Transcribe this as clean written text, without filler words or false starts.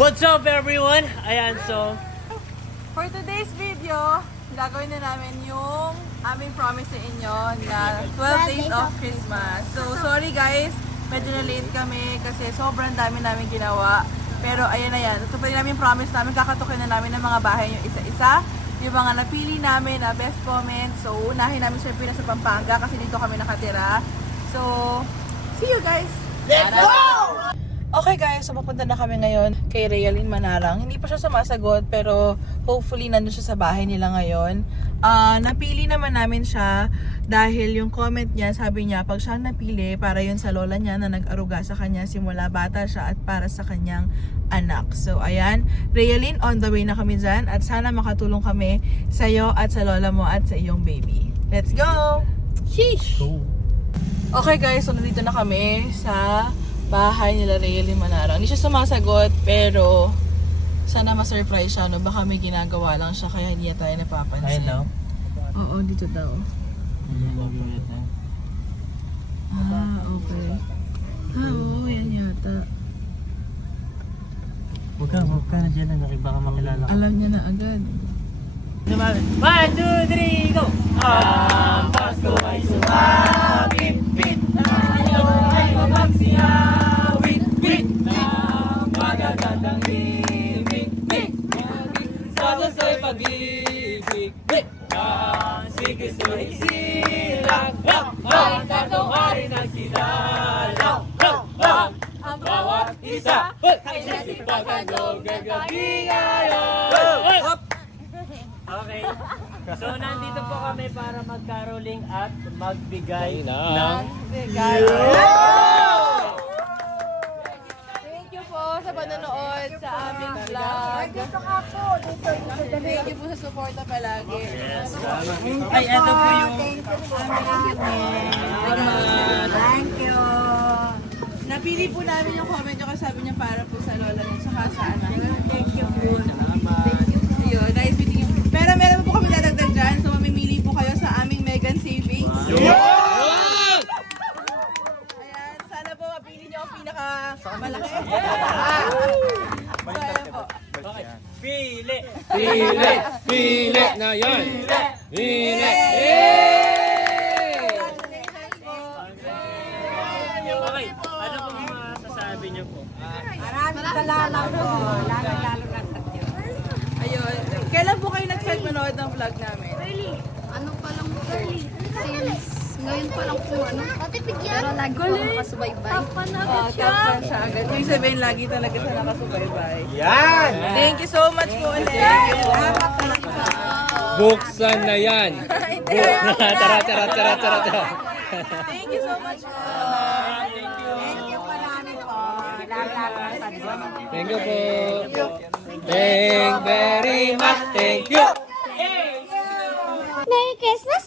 What's up everyone? Ayan, so For today's video, gagawin na namin yung aming promise sa inyo na 12 days of Christmas. So, sorry guys, medyo na-late kami kasi sobrang dami namin ginawa. Pero ayan na yan, tupad namin yung promise namin, kakatukin na namin ng mga bahay yung isa-isa. Yung mga napili namin na best comments. So, unahin namin syempre na sa Pampanga kasi dito kami nakatira. So, see you guys! Let's go! Okay guys, so papunta na kami ngayon kay Realin Manarang. Hindi pa siya sumasagot pero hopefully nandun siya sa bahay nila ngayon. Napili naman namin siya dahil yung comment niya, sabi niya pag siya napili para yun sa lola niya na nag-aruga sa kanya simula bata siya at para sa kanyang anak. So ayan, Realin, on the way na kami dyan at sana makatulong kami sa iyo at sa lola mo at sa iyong baby. Let's go! Sheesh! Okay guys, so nandito na kami sa bahay nila Realin Manarang. Hindi siya sumasagot pero sana ma-surprise siya, no? Baka may ginagawa lang siya kaya hindi niya tayo napapansin. ayun daw. Oo, dito daw. Okay. Oo, yan yata. Huwag ka na dyan, baka makilala ka. Alam niya na agad. 1, 2, 3, go! Ang Pasko ay sumapit-pit, tayo ay magsiawit-wit ng magagandang ibig-big. Sa Diyo'y pag-ibig, ang si Kristo'y silang, ang tatlong hari nagsilalaw, ang bawat isa ay nasipagan ng gagawin ngayon. Okay. So, nandito po kami para mag-caroling at magbigay ng Thank you po sa panonood sa aming vlog. Thank you po sa suporta palagi. Ay, eto po yung Thank you. Napili po namin yung comment nyo kasi sabi niya para po sa lola niya saka sa anak. Thank you po. Ayun, nice meeting you. Pero meron po kami dadagdag dyan, so mamimili po kayo sa aming Megan Savings. Ayan, sana po mapili niyo ang pinaka-malaki. So, ayan po. Okay. Pili! Pili na yan! Pili! Congratulations po. Okay. Ano po masasabi niyo po? Maraming salamat po. Lalo-lalo na sa Diyos. Ayun. Kailan po kayo nag-start manood ng vlog namin? Ano pa lang po, since ngayon pa lang po, pero lagi po nakasubaybay. Oh, top fan siya agad. Yung sabihin, lagi talaga siya nakasubaybay. Yan! Thank you so much po ulit. Salamat po. Buksan na yan! Tara! Thank you so much po. Thank you marami po. Lalo-lalo na sa Diyos. Thank you po! Thank very much! Thank you! Merry Christmas